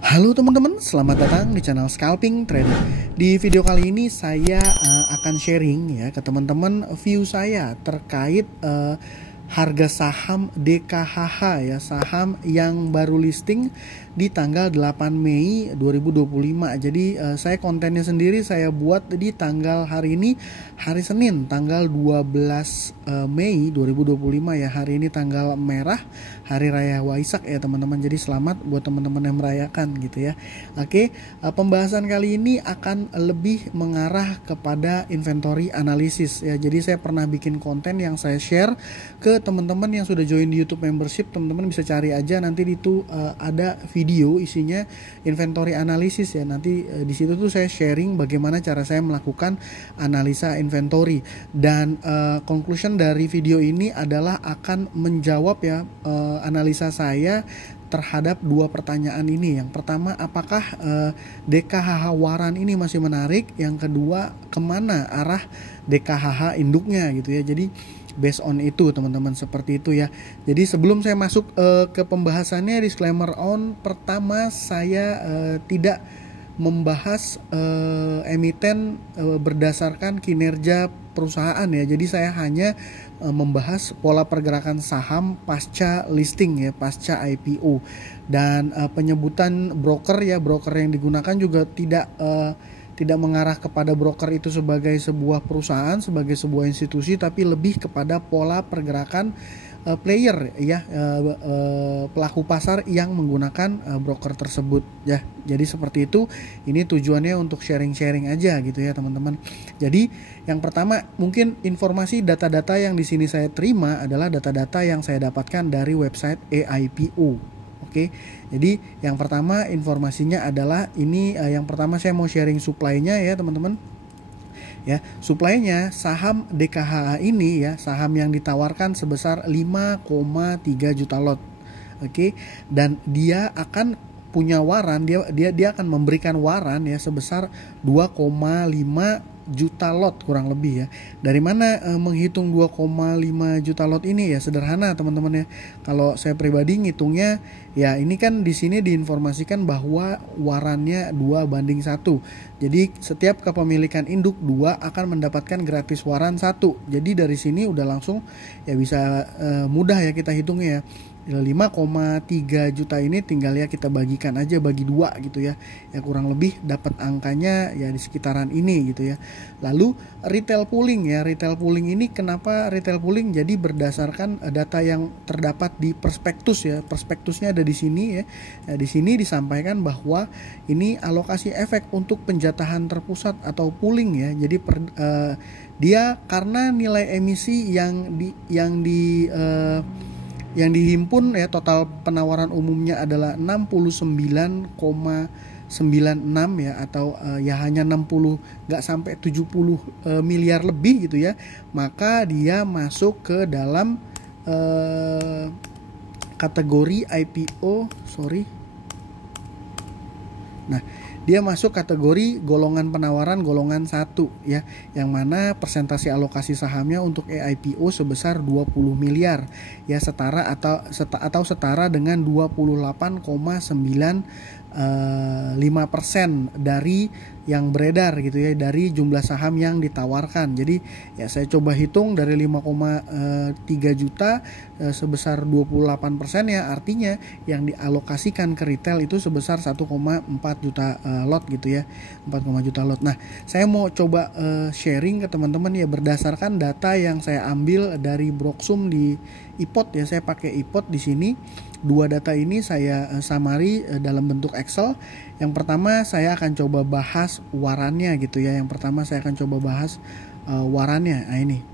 Halo teman-teman, selamat datang di channel Scalping Trader. Di video kali ini saya akan sharing ya ke teman-teman view saya terkait harga saham DKHH ya, saham yang baru listing di tanggal 8 Mei 2025. Jadi saya kontennya sendiri saya buat di tanggal hari ini, hari Senin tanggal 12 Mei 2025 ya. Hari ini tanggal merah, hari raya Waisak ya teman-teman. Jadi selamat buat teman-teman yang merayakan gitu ya. Oke, pembahasan kali ini akan lebih mengarah kepada inventory analisis ya. Jadi saya pernah bikin konten yang saya share ke teman-teman yang sudah join di YouTube membership. Teman-teman bisa cari aja, nanti itu ada video isinya inventory analisis ya. Nanti di situ tuh saya sharing bagaimana cara saya melakukan analisa inventory, dan conclusion dari video ini adalah akan menjawab ya analisa saya terhadap dua pertanyaan ini. Yang pertama, apakah DKHH waran ini masih menarik? Yang kedua, kemana arah DKHH induknya gitu ya. Jadi based on itu teman-teman, seperti itu ya. Jadi sebelum saya masuk ke pembahasannya, disclaimer on, pertama saya tidak membahas emiten berdasarkan kinerja perusahaan ya. Jadi saya hanya membahas pola pergerakan saham pasca listing ya, pasca IPO. Dan penyebutan broker ya, broker yang digunakan juga tidak mengarah kepada broker itu sebagai sebuah perusahaan, sebagai sebuah institusi, tapi lebih kepada pola pergerakan player ya, pelaku pasar yang menggunakan broker tersebut ya. Jadi seperti itu. Ini tujuannya untuk sharing-sharing aja gitu ya teman-teman. Jadi yang pertama, mungkin informasi data-data yang di sini saya terima adalah data-data yang saya dapatkan dari website AIPO. Oke, jadi yang pertama informasinya adalah ini, yang pertama saya mau sharing supply-nya ya teman-teman. Ya, supply-nya saham DKHH ini ya, saham yang ditawarkan sebesar 5,3 juta lot. Oke, dan dia akan punya waran, dia akan memberikan waran ya sebesar 2,5 juta lot kurang lebih ya. Dari mana menghitung 2,5 juta lot ini ya? Sederhana teman-teman ya. Kalau saya pribadi ngitungnya ya, ini kan di sini diinformasikan bahwa warannya 2:1. Jadi setiap kepemilikan induk 2 akan mendapatkan gratis waran 1. Jadi dari sini udah langsung ya bisa mudah ya kita hitungnya ya. 5,3 juta ini tinggal ya kita bagikan aja, bagi 2 gitu ya. Ya kurang lebih dapat angkanya ya di sekitaran ini gitu ya. Lalu retail pooling ya. Retail pooling ini kenapa retail pooling? Jadi berdasarkan data yang terdapat di prospektus ya. Prospektusnya ada di sini ya. Nah, di sini disampaikan bahwa ini alokasi efek untuk penjatahan terpusat atau pooling ya. Jadi dia karena nilai emisi yang dihimpun ya, total penawaran umumnya adalah 69,96 ya, atau ya hanya 60, nggak sampai 70 miliar lebih gitu ya. Maka dia masuk ke dalam kategori IPO, Nah, dia masuk kategori golongan penawaran golongan 1 ya, yang mana persentase alokasi sahamnya untuk EIPO sebesar 20 miliar ya, setara setara dengan 28,95% dari yang beredar gitu ya, dari jumlah saham yang ditawarkan. Jadi ya saya coba hitung dari 5,3 juta sebesar 28% ya, artinya yang dialokasikan ke retail itu sebesar 1,4 juta lot gitu ya, 4, juta lot. Nah, saya mau coba sharing ke teman-teman ya berdasarkan data yang saya ambil dari Broksum di iPod ya. Saya pakai iPod di sini. Dua data ini saya summary dalam bentuk Excel. Yang pertama saya akan coba bahas warannya gitu ya. Yang pertama saya akan coba bahas warannya. Nah ini.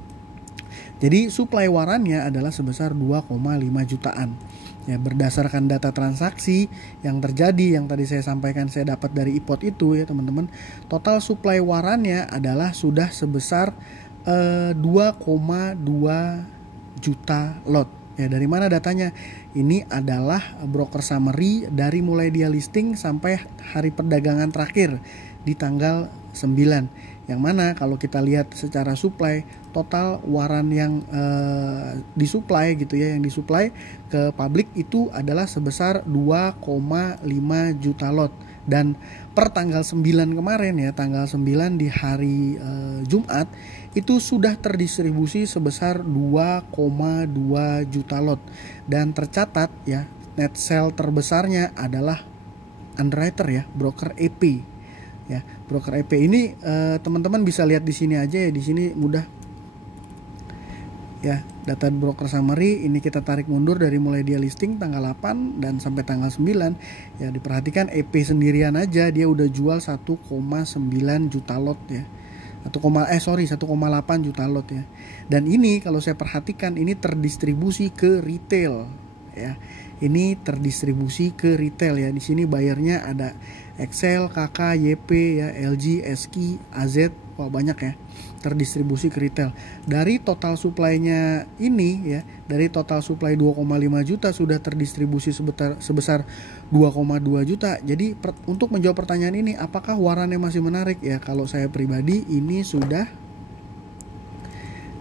Jadi supply warannya adalah sebesar 2,5 jutaan. Ya, berdasarkan data transaksi yang terjadi yang tadi saya sampaikan saya dapat dari iPod itu ya teman-teman. Total supply warannya adalah sudah sebesar 2,2 juta lot. Ya, dari mana datanya? Ini adalah broker summary dari mulai dia listing sampai hari perdagangan terakhir di tanggal 9. Yang mana kalau kita lihat secara supply, total waran yang disuplai gitu ya, yang disuplai ke publik itu adalah sebesar 2,5 juta lot. Dan per tanggal 9 kemarin ya, tanggal 9 di hari Jumat itu sudah terdistribusi sebesar 2,2 juta lot. Dan tercatat ya, net sell terbesarnya adalah underwriter ya, broker EP. Ya, broker EP ini teman-teman bisa lihat di sini aja ya, di sini mudah. Ya, data broker summary ini kita tarik mundur dari mulai dia listing tanggal 8 dan sampai tanggal 9. Ya, diperhatikan EP sendirian aja dia udah jual 1,9 juta lot ya. 1,8 juta lot ya. Dan ini kalau saya perhatikan ini terdistribusi ke retail ya. Ini terdistribusi ke retail ya. Di sini bayarnya ada Excel, KK, YP ya, LG, SKI, AZ, wah banyak ya. Terdistribusi ke retail. Dari total supply-nya ini ya, dari total supply 2,5 juta sudah terdistribusi sebesar 2,2 juta. Jadi untuk menjawab pertanyaan ini, apakah warannya masih menarik ya? Kalau saya pribadi ini sudah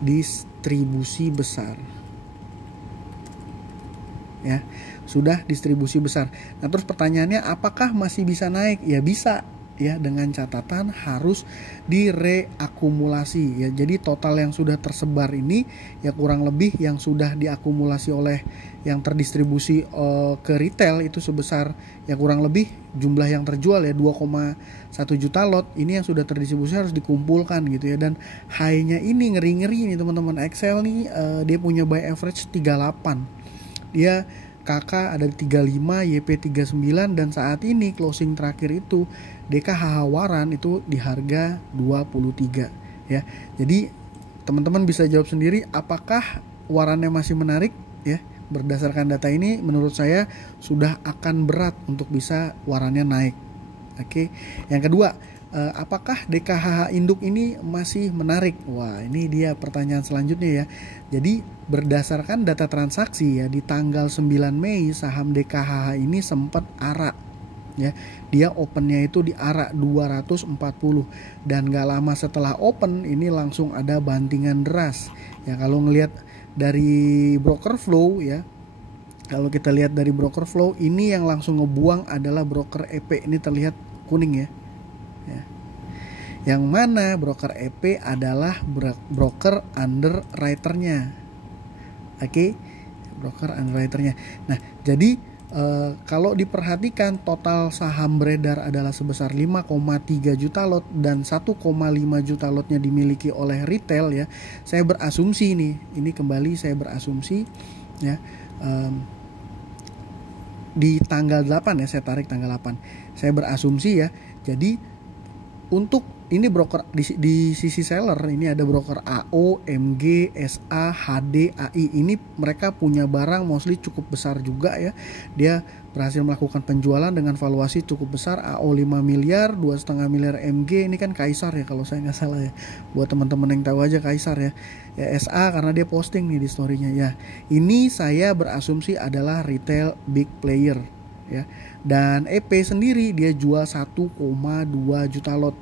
distribusi besar. Ya, sudah distribusi besar. Nah, terus pertanyaannya apakah masih bisa naik? Ya bisa ya, dengan catatan harus direakumulasi ya. Jadi total yang sudah tersebar ini ya kurang lebih yang sudah diakumulasi oleh yang terdistribusi ke retail itu sebesar ya kurang lebih jumlah yang terjual ya 2,1 juta lot. Ini yang sudah terdistribusi harus dikumpulkan gitu ya. Dan high-nya ini ngeri-ngeri nih teman-teman. Excel nih dia punya buy average 38. Dia KK ada 35, YP 39, dan saat ini closing terakhir itu DKHH waran itu di harga 23 ya. Jadi teman-teman bisa jawab sendiri apakah warannya masih menarik ya. Berdasarkan data ini menurut saya sudah akan berat untuk bisa warannya naik. Oke. Yang kedua, apakah DKHH induk ini masih menarik? Wah, ini dia pertanyaan selanjutnya ya. Jadi berdasarkan data transaksi ya, di tanggal 9 Mei saham DKHH ini sempat arak ya. Dia opennya itu di arak 240 dan gak lama setelah open ini langsung ada bantingan deras ya. Kalau ngelihat dari broker flow ya, kalau kita lihat dari broker flow ini yang langsung ngebuang adalah broker EP. Ini terlihat kuning ya. Yang mana broker EP adalah broker underwriter-nya. Oke, broker underwriter-nya. Nah, jadi kalau diperhatikan total saham beredar adalah sebesar 5,3 juta lot dan 1,5 juta lotnya dimiliki oleh retail ya. Saya berasumsi nih, ini kembali saya berasumsi ya. Di tanggal 8 ya, saya tarik tanggal 8. Saya berasumsi ya. Jadi untuk ini broker di sisi seller ini ada broker AO, MG, SA, HD, AI. Ini mereka punya barang mostly cukup besar juga ya. Dia berhasil melakukan penjualan dengan valuasi cukup besar. AO 5 miliar, 2,5 miliar MG. Ini kan Kaisar ya kalau saya nggak salah ya. Buat teman-teman yang tahu aja Kaisar ya. Ya SA karena dia posting nih di story-nya ya. Ini saya berasumsi adalah retail big player ya. Dan EP sendiri dia jual 1,2 juta lot.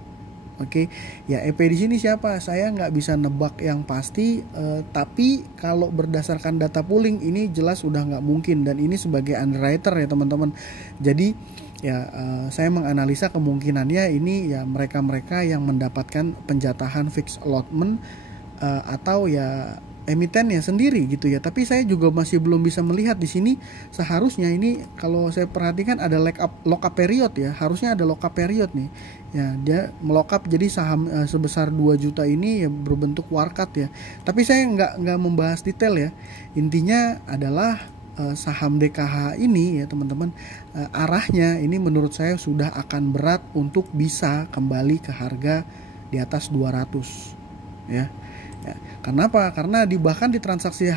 Oke, ya EP di sini siapa? Saya nggak bisa nebak yang pasti, tapi kalau berdasarkan data pooling ini jelas udah nggak mungkin dan ini sebagai underwriter ya teman-teman. Jadi ya saya menganalisa kemungkinannya ini ya mereka-mereka yang mendapatkan penjatahan fixed allotment atau ya emitennya sendiri gitu ya. Tapi saya juga masih belum bisa melihat di sini. Seharusnya ini kalau saya perhatikan ada lock up period ya. Harusnya ada lock up period nih. Ya, dia melock up jadi saham sebesar 2 juta ini ya berbentuk warkat ya. Tapi saya nggak membahas detail ya. Intinya adalah saham DKH ini ya teman-teman, arahnya ini menurut saya sudah akan berat untuk bisa kembali ke harga di atas 200 ya. Ya, kenapa? Karena bahkan di transaksi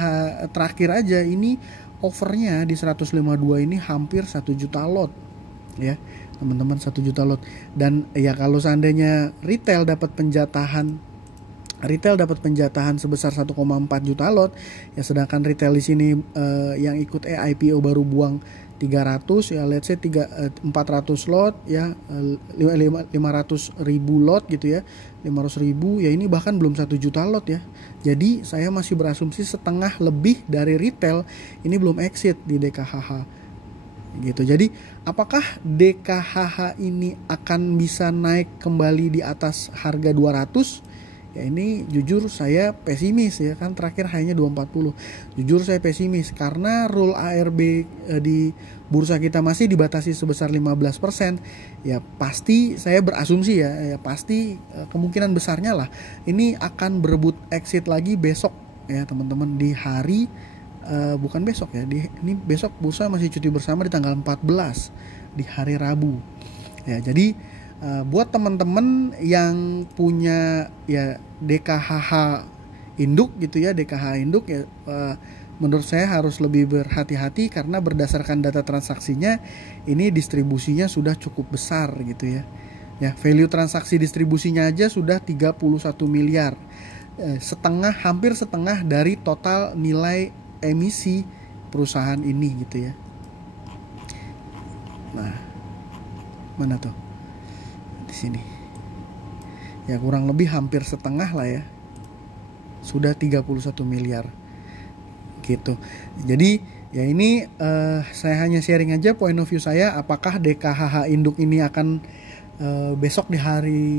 terakhir aja ini overnya di 152 ini hampir 1 juta lot ya teman-teman, 1 juta lot. Dan ya kalau seandainya retail dapat penjatahan Retail dapat penjatahan sebesar 1,4 juta lot, ya sedangkan retail di sini yang ikut IPO baru buang 300, ya let's say 400 lot ya, 500 ribu lot gitu ya, 500 ribu ya, ini bahkan belum 1 juta lot ya. Jadi saya masih berasumsi setengah lebih dari retail ini belum exit di DKHH gitu. Jadi apakah DKHH ini akan bisa naik kembali di atas harga 200? Ya ini jujur saya pesimis ya, kan terakhir hanya 240. Jujur saya pesimis karena rule ARB di bursa kita masih dibatasi sebesar 15%. Ya pasti saya berasumsi ya pasti kemungkinan besarnya lah ini akan berebut exit lagi besok ya teman-teman, di hari bukan besok ya, ini besok bursa masih cuti bersama di tanggal 14 di hari Rabu. Ya jadi buat teman-teman yang punya ya DKHH induk gitu ya, DKHH induk ya, menurut saya harus lebih berhati-hati karena berdasarkan data transaksinya ini distribusinya sudah cukup besar gitu ya. Ya, value transaksi distribusinya aja sudah 31 miliar. Hampir setengah dari total nilai emisi perusahaan ini gitu ya. Nah, mana tuh? Di sini. Ya kurang lebih hampir setengah lah ya. Sudah 31 miliar. Gitu. Jadi ya ini saya hanya sharing aja point of view saya, apakah DKHH induk ini akan besok di hari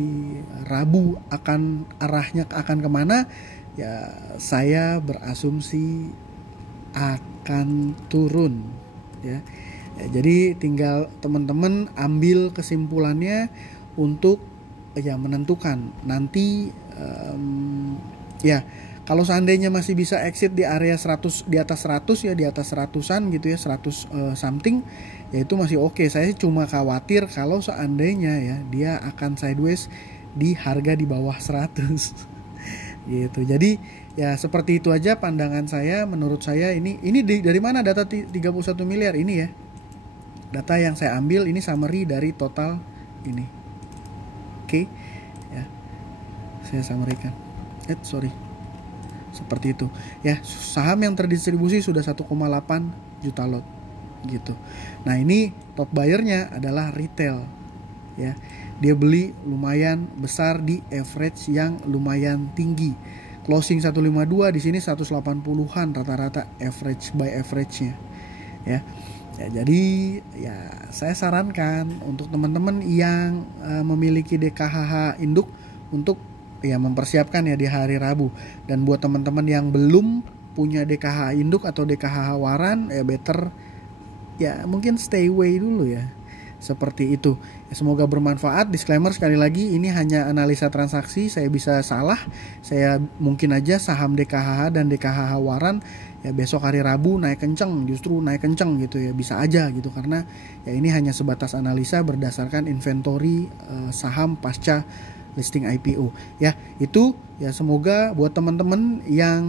Rabu akan arahnya akan kemana? Ya saya berasumsi akan turun ya. Jadi tinggal teman-teman ambil kesimpulannya untuk ya menentukan nanti ya kalau seandainya masih bisa exit di area 100, di atas 100 ya, di atas 100-an gitu ya, 100 something ya itu masih oke. Saya cuma khawatir kalau seandainya ya dia akan sideways di harga di bawah 100 gitu. Jadi ya seperti itu aja pandangan saya. Menurut saya ini dari mana data 31 miliar ini ya, data yang saya ambil ini summary dari total ini. Oke ya, saya summary-kan. Sorry, seperti itu ya. Saham yang terdistribusi sudah 1,8 juta lot gitu. Nah ini top buyer-nya adalah retail ya, dia beli lumayan besar di average yang lumayan tinggi. Closing 152, di sini 180-an rata-rata average by average-nya ya. Ya jadi ya saya sarankan untuk teman-teman yang memiliki DKHH induk untuk ya mempersiapkan ya di hari Rabu. Dan buat teman-teman yang belum punya DKHH induk atau DKHH waran ya better ya mungkin stay away dulu ya. Seperti itu. Ya, semoga bermanfaat. Disclaimer sekali lagi, ini hanya analisa transaksi, saya bisa salah. Saya mungkin aja saham DKHH dan DKHH waran ya besok hari Rabu naik kenceng, justru naik kenceng gitu ya, bisa aja gitu, karena ya ini hanya sebatas analisa berdasarkan inventory saham pasca listing IPO ya. Itu ya semoga buat teman-teman yang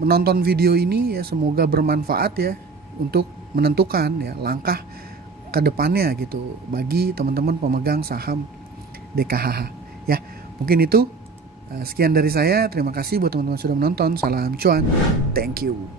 menonton video ini ya semoga bermanfaat ya untuk menentukan ya langkah ke depannya gitu bagi teman-teman pemegang saham DKHH ya. Mungkin itu sekian dari saya. Terima kasih buat teman-teman sudah menonton. Salam cuan. Thank you.